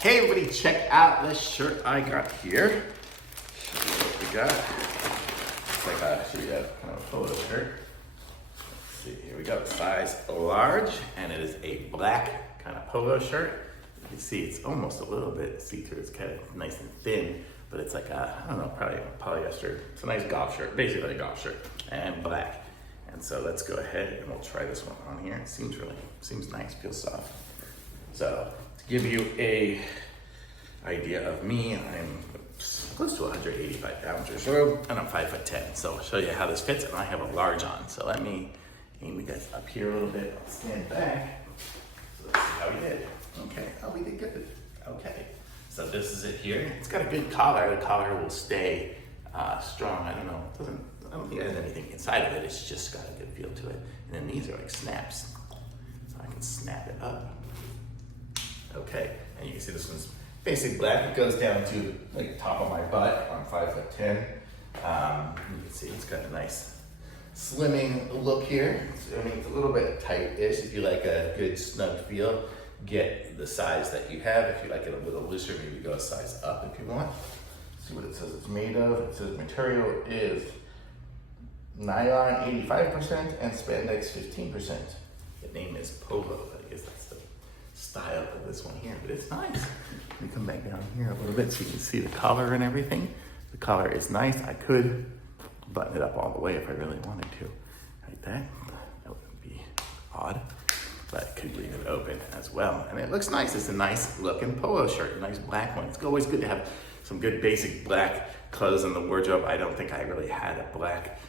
Hey everybody, check out this shirt I got here. Show you what we got. It's like a kind of a polo shirt. Let's see, here we go. Size large, and it is a black kind of polo shirt. You can see it's almost a little bit see-through. It's kind of nice and thin, but it's like a, I don't know, probably a polyester. It's a nice golf shirt, basically a golf shirt, and black. And so let's go ahead and we'll try this one on here. It seems nice, feels soft. So to give you a idea of me, I'm close to 185 pounds or so, and I'm 5'10". So I'll show you how this fits, and I have a large on. So let me aim you guys up here a little bit. I'll stand back. So let's see how we did. Okay, oh, we did good. Okay, so this is it here. It's got a good collar. The collar will stay strong. I don't think it has anything inside of it. It's just got a good feel to it. And then these are like snaps. So I can snap it up. Okay, and you can see this one's basic black. It goes down to like the top of my butt. I'm 5'10". You can see it's got a nice slimming look here. I mean, it's a little bit tight-ish. If you like a good snug feel, get the size that you have. If you like it a little looser, maybe go a size up if you want. See what it says it's made of. It says material is nylon 85% and spandex 15%. The name is Polo. I guess that's the style of this one here, but it's nice. Let me come back down here a little bit so you can see the collar and everything. The collar is nice. I could button it up all the way if I really wanted to, like that. That would be odd, but I could leave it open as well. And it looks nice. It's a nice looking polo shirt, a nice black one. It's always good to have some good basic black clothes in the wardrobe. I don't think I really had a black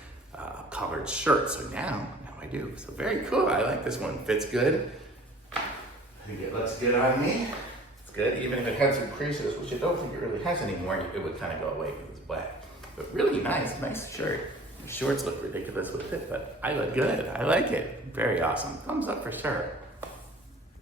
collared shirt, so now I do. So very cool. I like this one. Fits good. I think it looks good on me. It's good. Even if it had some creases, which I don't think it really has anymore, it would kind of go away because it's black. But really nice shirt. The shorts look ridiculous with it, but I look good. I like it. Very awesome. Thumbs up for sure.